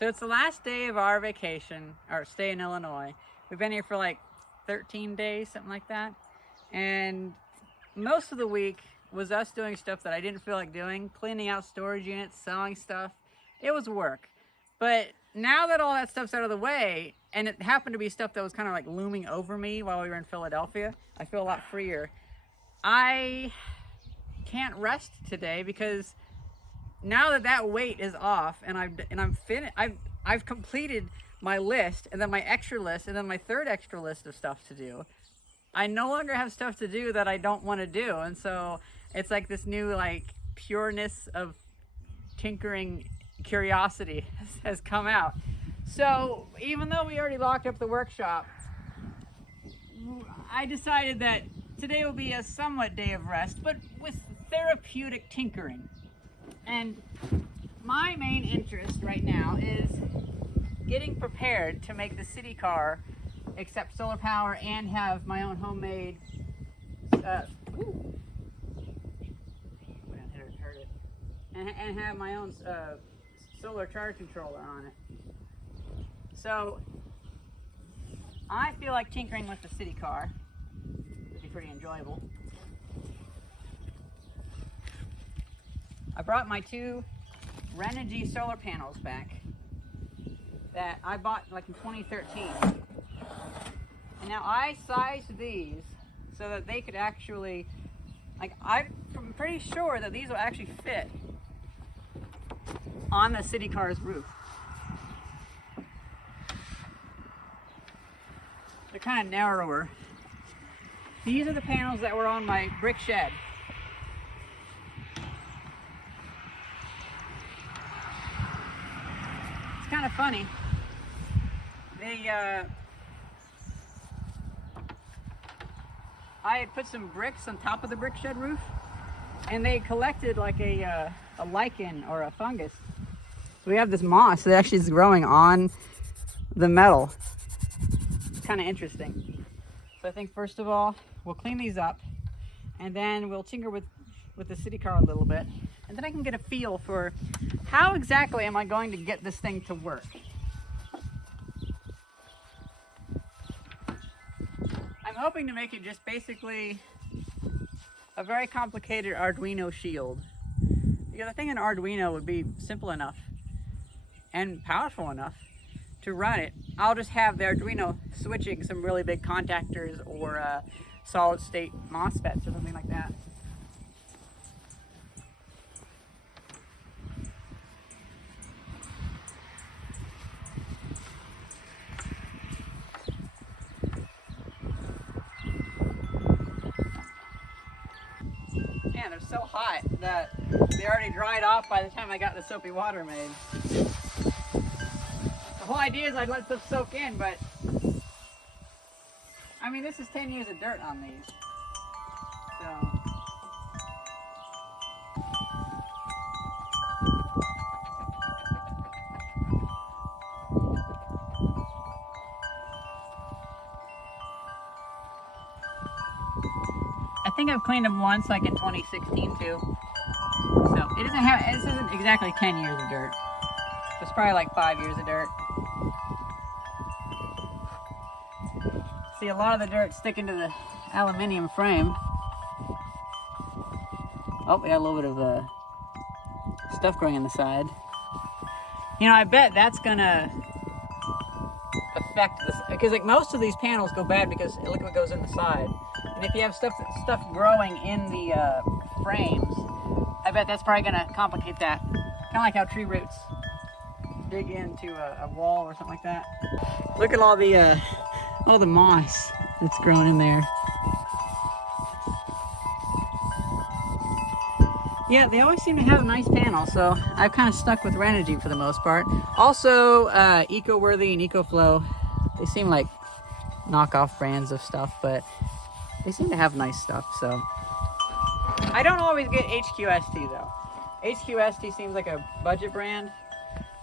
So it's the last day of our vacation, our stay in Illinois. We've been here for like 13 days, something like that. And most of the week was us doing stuff that I didn't feel like doing, cleaning out storage units, selling stuff. It was work. But now that all that stuff's out of the way, and it happened to be stuff that was kind of like looming over me while we were in Philadelphia, I feel a lot freer. I can't rest today because now that that weight is off and I've completed my list, and then my extra list, and then my third extra list of stuff to do. I no longer have stuff to do that I don't want to do, and so it's like this new like pureness of tinkering curiosity has come out. So even though we already locked up the workshop, I decided that today will be a somewhat day of rest, but with therapeutic tinkering. And my main interest right now is getting prepared to make the Citicar accept solar power and have my own homemade and have my own solar charge controller on it. So I feel like tinkering with the Citicar would be pretty enjoyable. I brought my two Renogy solar panels back that I bought like in 2013. And now I sized these so that they could actually, like, I'm pretty sure that these will actually fit on the Citicar's roof. They're kind of narrower. These are the panels that were on my brick shed. It's kind of funny. I had put some bricks on top of the brick shed roof, and they collected like a lichen or a fungus. So we have this moss that actually is growing on the metal. It's kind of interesting. So I think first of all, we'll clean these up, and then we'll tinker with the Citicar a little bit, and then I can get a feel for how exactly am I going to get this thing to work. I'm hoping to make it just basically a very complicated Arduino shield. Because I think an Arduino would be simple enough and powerful enough to run it. I'll just have the Arduino switching some really big contactors or solid state MOSFETs or something like that. Man, they're so hot that they already dried off by the time I got the soapy water made. The whole idea is I'd let stuff soak in, but I mean, this is 10 years of dirt on these. So I think I've cleaned them once, like in 2016 too. So this isn't exactly 10 years of dirt. It's probably like 5 years of dirt. See, a lot of the dirt sticking to the aluminium frame. Oh, we got a little bit of stuff growing on the side. You know, I bet that's gonna affect this, because like most of these panels go bad because liquid goes in the side. And if you have stuff growing in the frames, I bet that's probably gonna complicate that. Kind of like how tree roots dig into a wall or something like that. Look at all the moss that's growing in there. Yeah, they always seem to have a nice panel, so I've kind of stuck with Renogy for the most part. Also, EcoWorthy and EcoFlow, they seem like knockoff brands of stuff, but they seem to have nice stuff, so. I don't always get HQST though. HQST seems like a budget brand,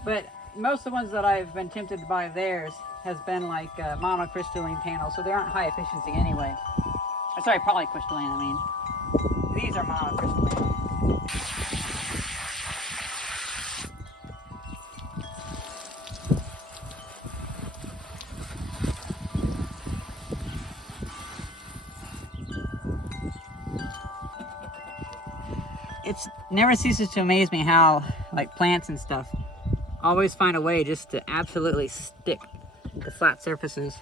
but most of the ones that I've been tempted to buy theirs has been like monocrystalline panels, so they aren't high efficiency anyway. Sorry, polycrystalline, I mean. These are monocrystalline. never ceases to amaze me how, like, plants and stuff always find a way just to absolutely stick to flat surfaces.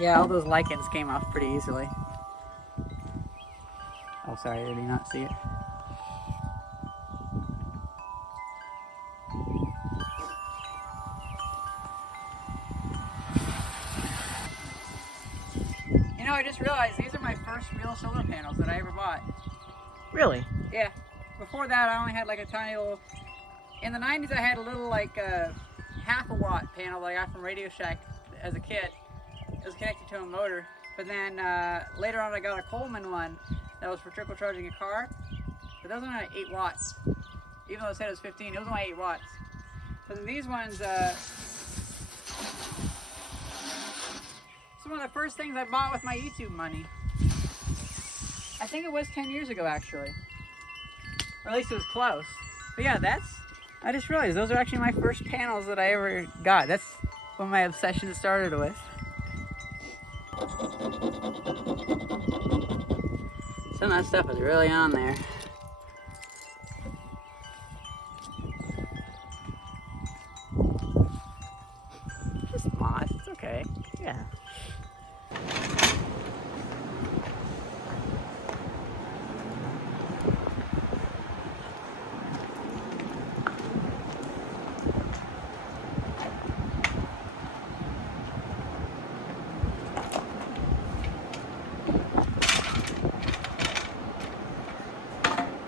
Yeah, all those lichens came off pretty easily. Oh, sorry, did you not see it? You know, I just realized these are my first real solar panels that I ever bought. Really? Yeah. Before that, I only had like a tiny little... In the 90s, I had a little like half a watt panel that I got from Radio Shack as a kid. It was connected to a motor. But then later on, I got a Coleman one that was for trickle charging a car. But those were only 8 watts. Even though it said it was 15, it was only 8 watts. So then these ones... It's one of the first things I bought with my YouTube money. I think it was 10 years ago, actually. Or at least it was close. But yeah, I just realized those are actually my first panels that I ever got. That's what my obsession started with. Some of that stuff is really on there. Just moss, it's okay. Yeah.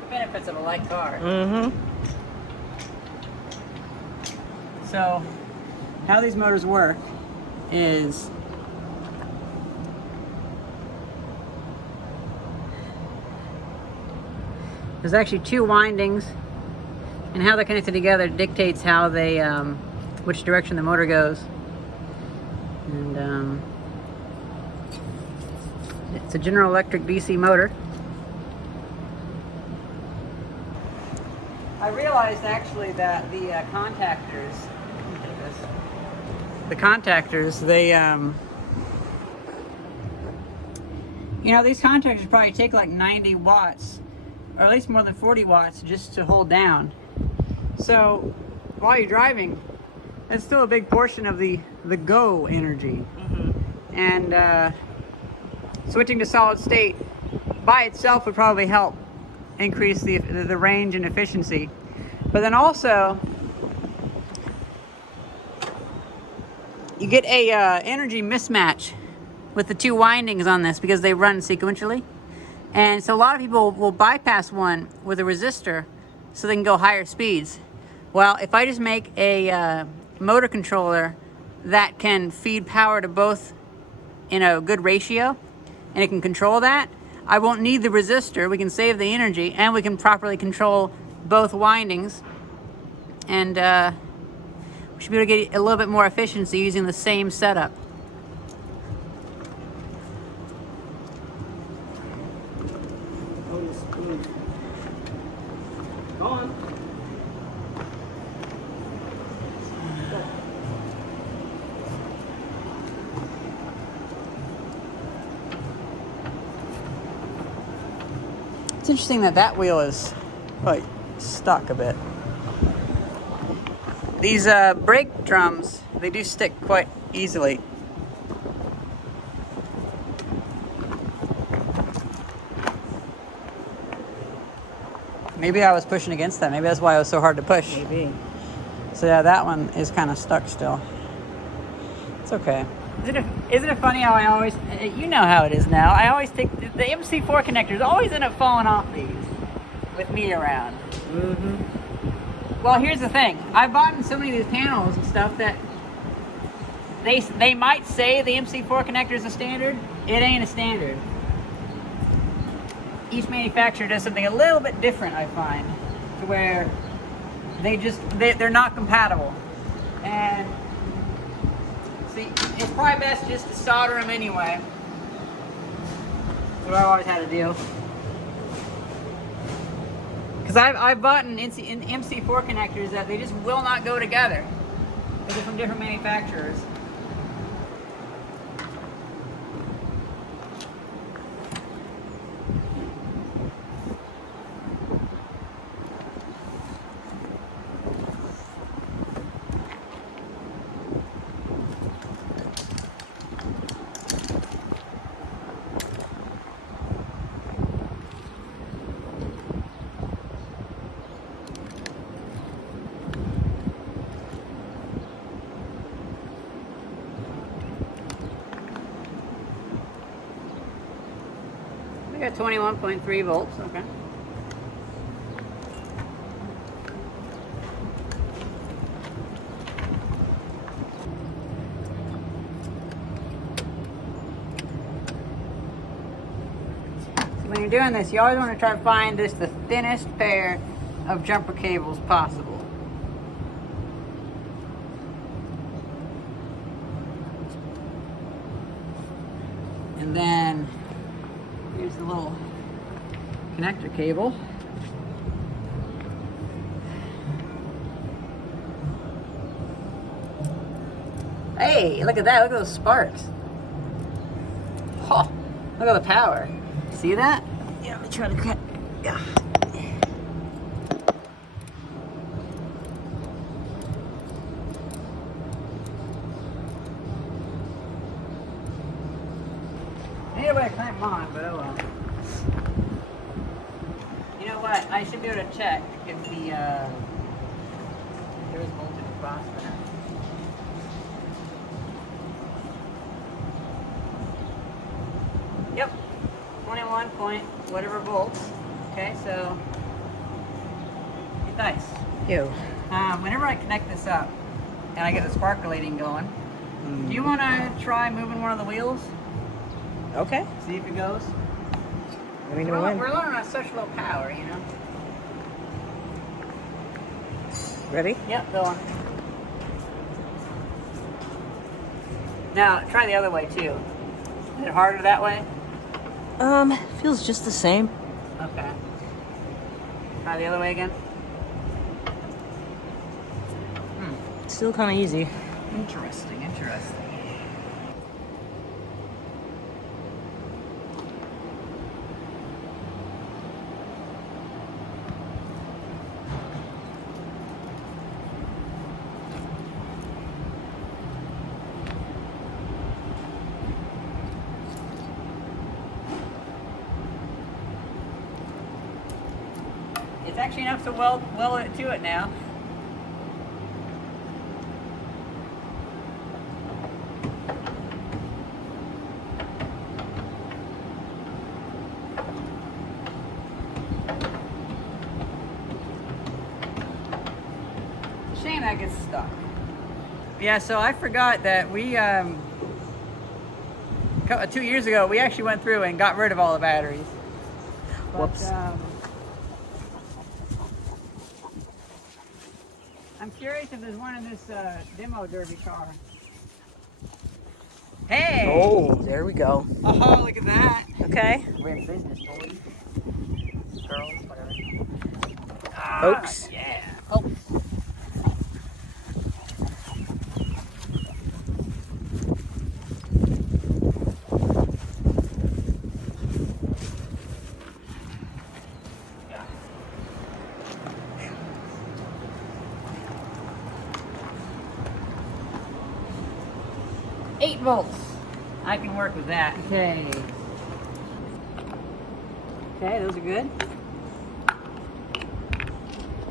Benefits of a light car. Mm-hmm. So, how these motors work is there's actually 2 windings, and how they're connected together dictates how they, which direction the motor goes. And it's a General Electric DC motor. I realized actually that the contactors, they, you know, these contactors probably take like 90 watts, or at least more than 40 watts just to hold down. So while you're driving, that's still a big portion of the go energy. Mm-hmm. And switching to solid state by itself would probably help increase the range and efficiency. But then also you get a energy mismatch with the 2 windings on this because they run sequentially. And so a lot of people will bypass one with a resistor so they can go higher speeds. Well, if I just make a motor controller that can feed power to both in a good ratio, and it can control that, I won't need the resistor. We can save the energy, and we can properly control both windings, and we should be able to get a little bit more efficiency using the same setup. Go on. It's interesting that that wheel is like stuck a bit. These brake drums, they do stick quite easily. Maybe I was pushing against that. Maybe that's why it was so hard to push. Maybe. So yeah, that one is kind of stuck still. It's okay. Isn't it funny how I always, you know how it is now, I always take, the MC4 connectors always end up falling off these with me around. Mm-hmm. well, here's the thing. I've bought so many of these panels and stuff that they might say the MC4 connector is a standard. It ain't a standard. Each manufacturer does something a little bit different, I find, to where they're not compatible. And see, it's probably best just to solder them anyway. That's what I've always had to do. Because I've bought MC4 connectors that they just will not go together. They're from different manufacturers. We got 21.3 volts, okay. So when you're doing this, you always want to try to find just the thinnest pair of jumper cables possible. And then here's the little connector cable. Hey, look at that. Look at those sparks. Oh, look at the power. See that? Yeah, let me try to cut. Yeah. Anyway, I clamp them on, but oh well. You know what? I should be able to check if the there is voltage across that. Yep, 21 point whatever volts. Okay, so it's nice. Ew. Whenever I connect this up and I get the sparkulating going, do you want to try moving one of the wheels? Okay. See if it goes. Let me know when. We're learning on such low power, you know. Ready? Yep, go on. Now try the other way too. Is it harder that way? Feels just the same. Okay. Try the other way again. Still kind of easy. Interesting, interesting. It's actually enough to weld it to it now. Shame that gets stuck. Yeah, so I forgot that we 2 years ago we actually went through and got rid of all the batteries. But, Whoops. I'm curious if there's one in this demo derby car. Hey! Oh, there we go. Oh, look at that. Okay. We're in business, boys. Girls, whatever. Folks. Yeah. Folks. Eight volts. I can work with that. Okay. Okay, those are good.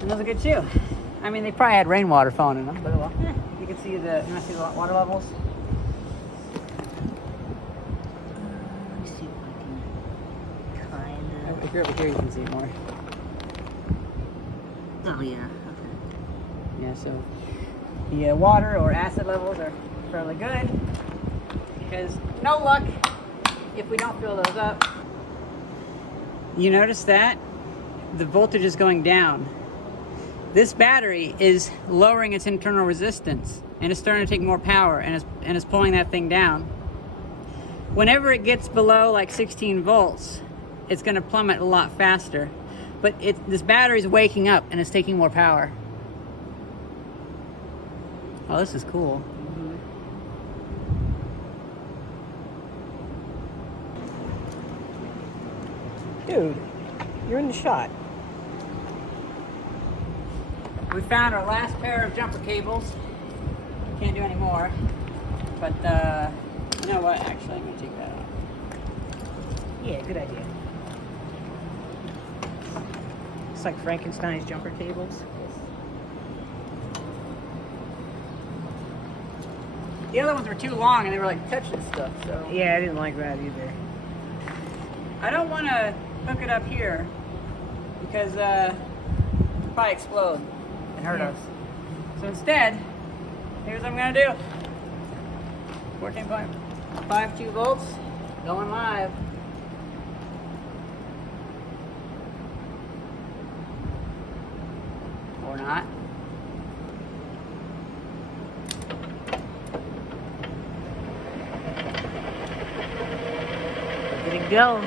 And those are good too. I mean, they probably had rainwater falling in them, but well. You can see you want to see the water levels? Let me see if I can kind If you're over here, you can see it more. of. Oh, yeah. Okay. Yeah, so the water or acid levels are fairly good, because no luck if we don't fill those up. You notice that? The voltage is going down. This battery is lowering its internal resistance, and it's starting to take more power, and it's pulling that thing down. Whenever it gets below like 16 volts, it's going to plummet a lot faster. But this battery's waking up, and it's taking more power. Oh, this is cool. Dude, you're in the shot. We found our last pair of jumper cables. Can't do any more. But you know what? Actually, I'm gonna take that off. Yeah, good idea. It's like Frankenstein's jumper cables. The other ones were too long, and they were like touching stuff. So Yeah, I didn't like that either. I don't want to hook it up here because it'll probably explode and hurt us. So instead, here's what I'm gonna do. 14.52 volts, going live. Or not. Let it go.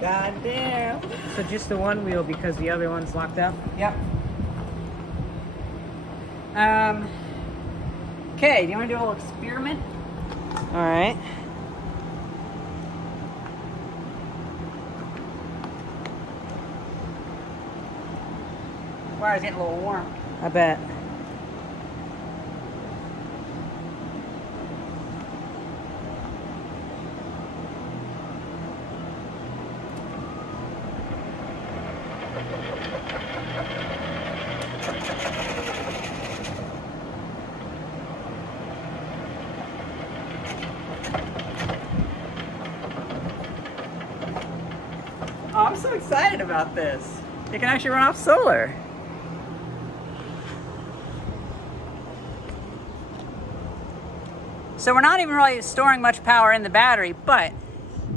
God damn. So just the one wheel because the other one's locked up? Yep. Okay, do you want to do a little experiment? Alright. Wire's getting a little warm. I bet. Oh, I'm so excited about this. It can actually run off solar. So we're not even really storing much power in the battery, but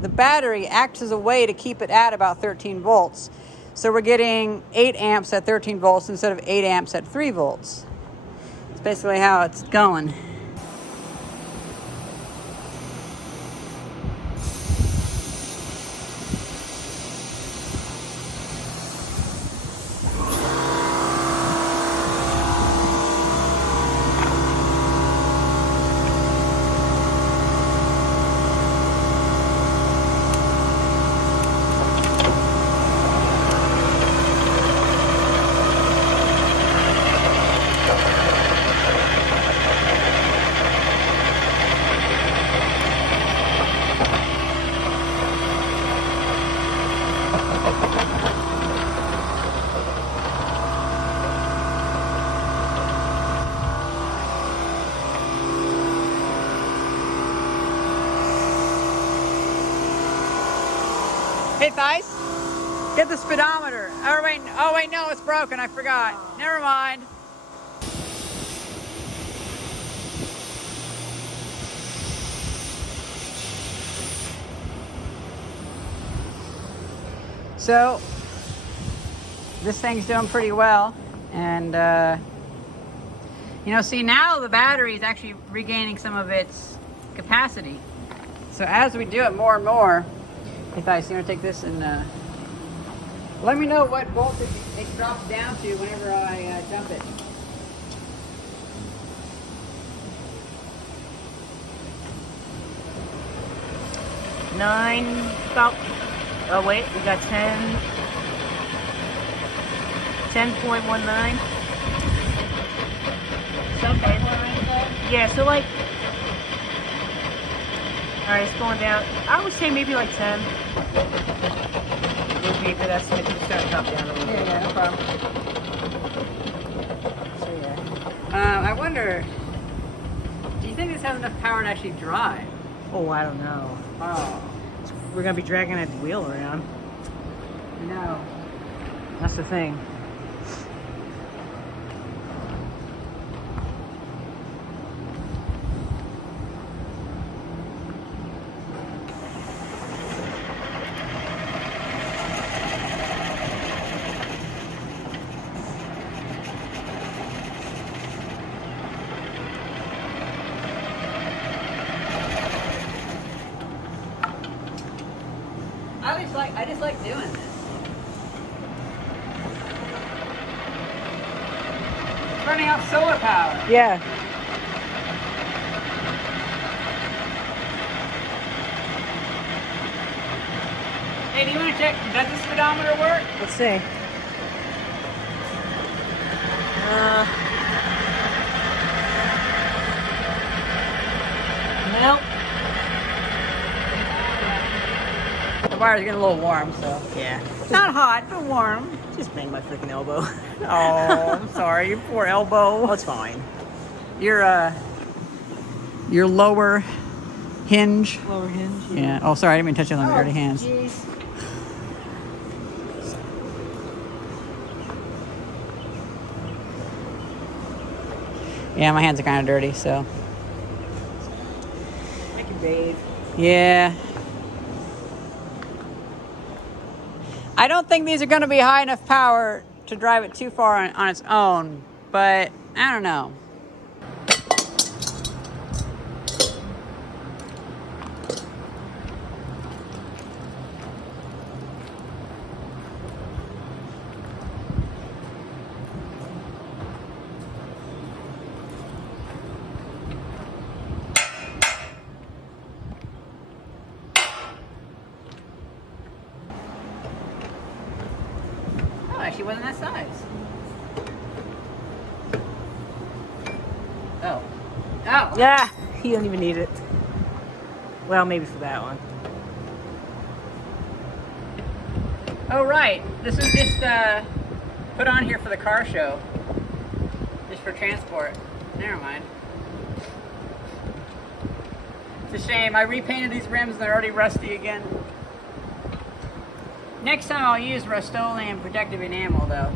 the battery acts as a way to keep it at about 13 volts. So we're getting 8 amps at 13 volts instead of 8 amps at 3 volts. It's basically how it's going. Hey, Thice, get the speedometer. Oh wait, no, it's broken. I forgot. Never mind. So this thing's doing pretty well, and you know, see, now the battery is actually regaining some of its capacity. So as we do it more and more, hey, Thice, you want to take this and let me know what voltage it drops down to whenever I dump it. About, oh wait, we got 10. 10.19. Okay. Yeah, so like, alright, it's going down. I would say maybe like 10. Would be a good estimate to start to drop down a little bit. Yeah, no problem. So yeah. I wonder, do you think this has enough power to actually drive? Oh, I don't know. Oh. We're gonna be dragging that wheel around. No. That's the thing. I just like doing this. It's running off solar power. Yeah. Hey, do you want to check? Does the speedometer work? Let's see. Nope. The wire's getting a little warm, so. Yeah. It's not hot, but warm. Just banged my freaking elbow. Oh, I'm sorry, your poor elbow. Oh, it's fine. Your lower hinge. Lower hinge. Yeah. Oh, sorry, I didn't mean to touch you on the dirty hands. Jeez. Yeah, my hands are kind of dirty, so. I can bathe. Yeah. I don't think these are going to be high enough power to drive it too far on its own, but I don't know. Oh, actually wasn't that size. Oh. Oh. Yeah. You don't even need it. Well, maybe for that one. Oh, right. This was just put on here for the car show. Just for transport. Never mind. It's a shame. I repainted these rims and they're already rusty again. Next time I'll use Rust-Oleum protective enamel though.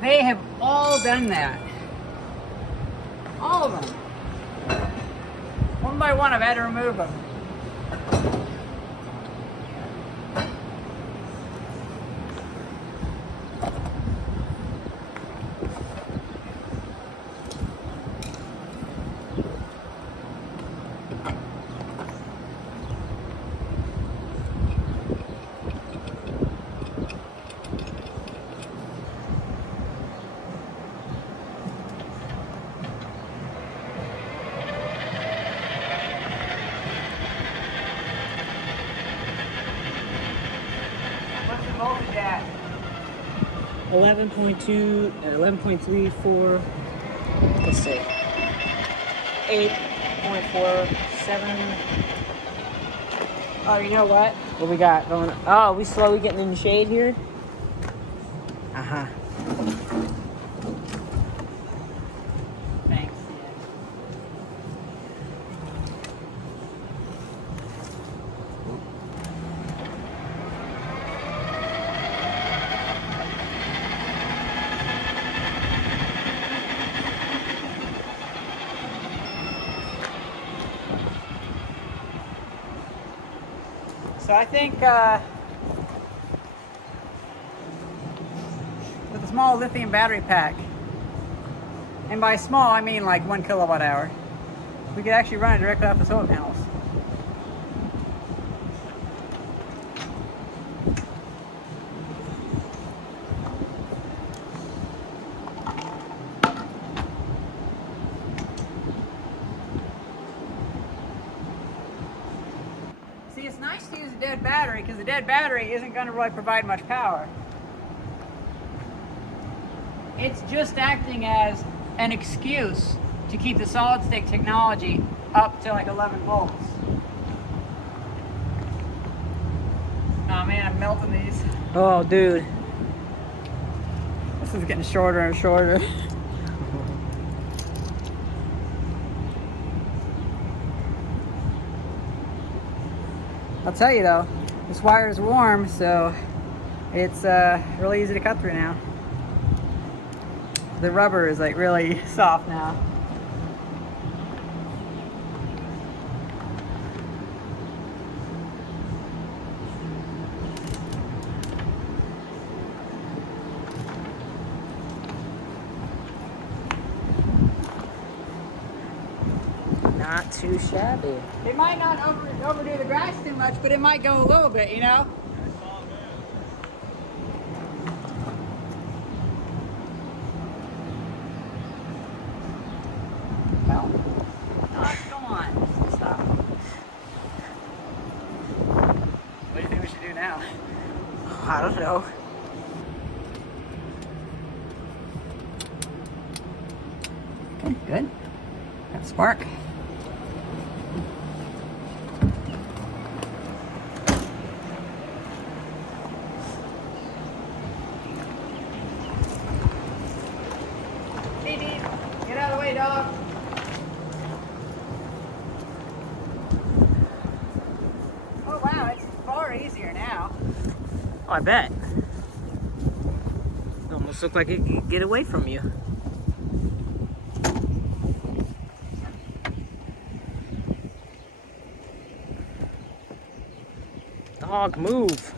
They have all done that. All of them. One by one I've had to remove them. What's the voltage at? 11.2, 11.34. Let's see. 8.47. Oh, you know what? What we got going on? Oh, we slowly getting in the shade here? Uh-huh. Thanks. So I think with a small lithium battery pack, and by small I mean like 1 kilowatt hour, we could actually run it directly off the solar panels. likes to use a dead battery because the dead battery isn't going to really provide much power. It's just acting as an excuse to keep the solid state technology up to like 11 volts. Oh man, I'm melting these. Oh, dude. This is getting shorter and shorter. I'll tell you though, this wire is warm, so it's really easy to cut through now. The rubber is like really soft now. Not too shabby. It might not overdo the grass too much, but it might go a little bit, you know? Well, come on. Stop. What do you think we should do now? I don't know. Okay, good. Got a spark. Hey, Dean, get out of the way, dog. Oh, wow, it's far easier now. Oh, I bet. It almost looked like it could get away from you. Dog, move.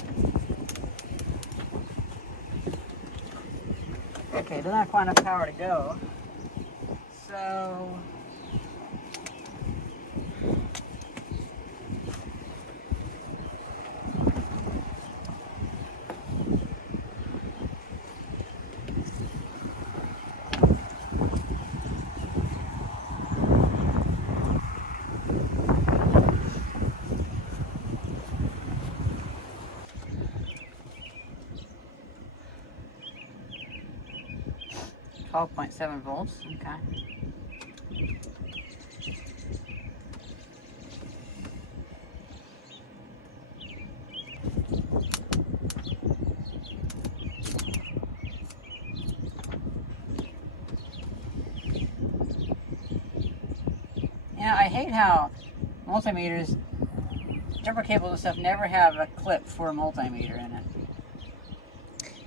Okay, doesn't have quite enough power to go. So... .7 volts, okay. Yeah, I hate how multimeters, jumper cables and stuff never have a clip for a multimeter in it.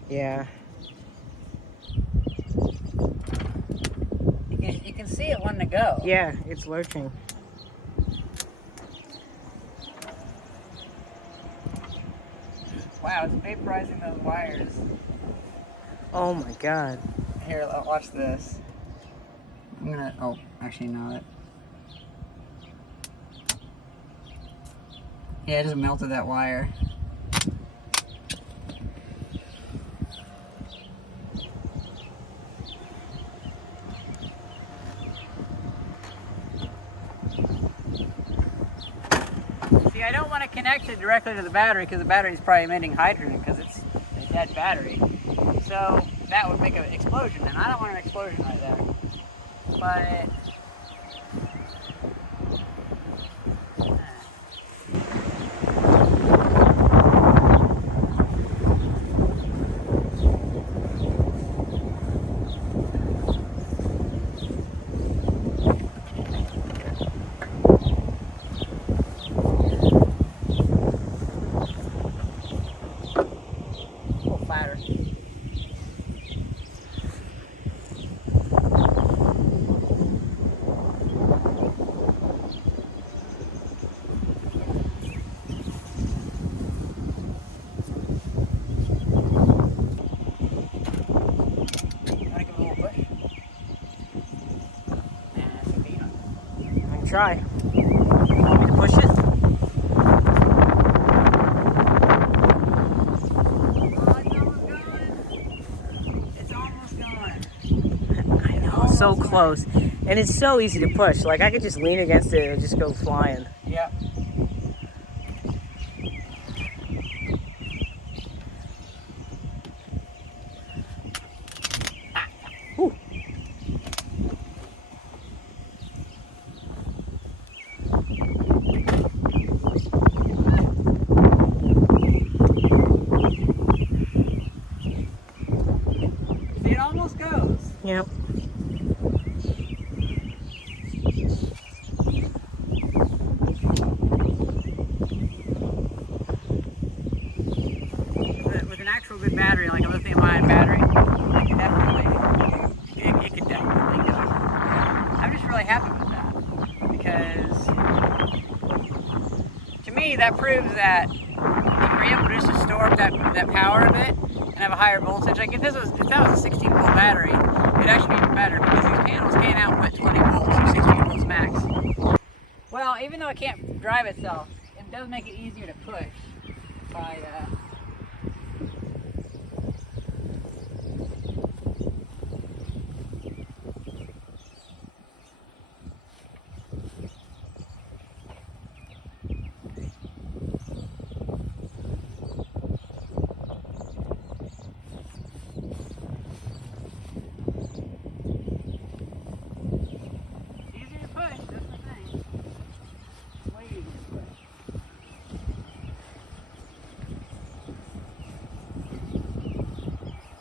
Yeah. You can see it wanting to go. Yeah, it's lurching. Wow, it's vaporizing those wires. Oh my god. Here, watch this. I'm gonna, oh, actually not. Yeah, it just melted that wire. See, I don't want to connect it directly to the battery because the battery is probably emitting hydrogen because it's a dead battery. So that would make an explosion, and I don't want an explosion right there. But flatter. Try. Want me to push it? It's almost gone. I know, so close. And it's so easy to push. Like, I could just lean against it and it'll just go flying. Yeah. with an actual good battery, like a lithium-ion battery, it could definitely go. I'm just really happy with that because, to me, that proves that if you're able just to store up that power a bit and have a higher voltage, like if that was a 16-volt battery, it'd actually be even better because these panels can't output 20 volts or 16 volts max. Well, even though it can't drive itself, it does make it easier to push by easier to push, that's the thing. Way easier to push.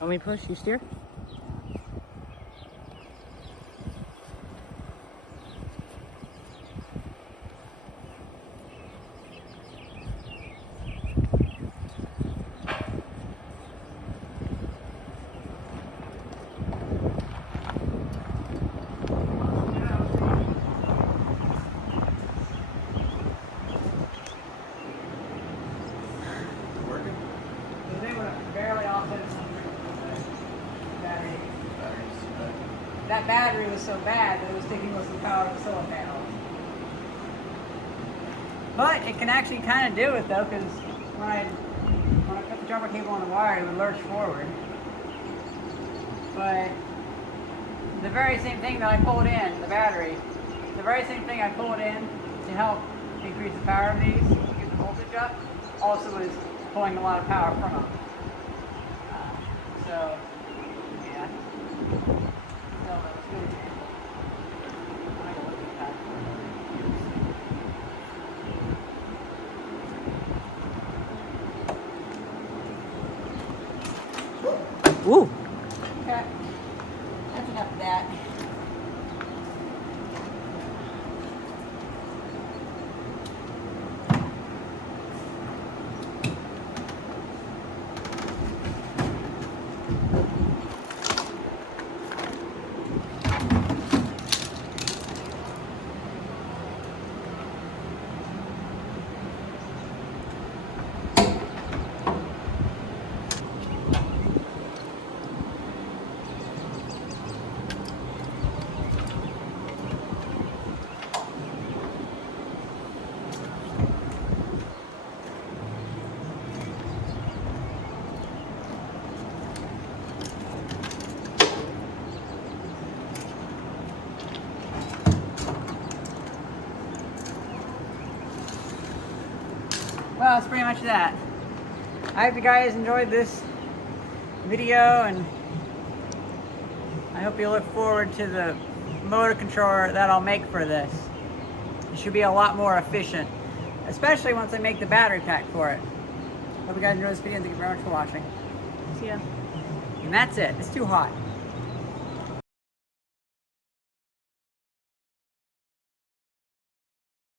Want me to push? You steer? They would have barely offset it. That battery was so bad that it was taking most of the power of the solar panel. But it can actually kind of do it though, because when I put the jumper cable on the wire, it would lurch forward. But the very same thing that I pulled in, the battery, the very same thing I pulled in to help increase the power of these, get the voltage up, also was pulling a lot of power from them. So, yeah. So that was good. I'm gonna look at that. Woo! Okay. That's enough of that. Well, that's pretty much that. I hope you guys enjoyed this video, and I hope you look forward to the motor controller that I'll make for this. It should be a lot more efficient, especially once I make the battery pack for it. Hope you guys enjoyed this video, and thank you very much for watching. See ya. And that's it. It's too hot.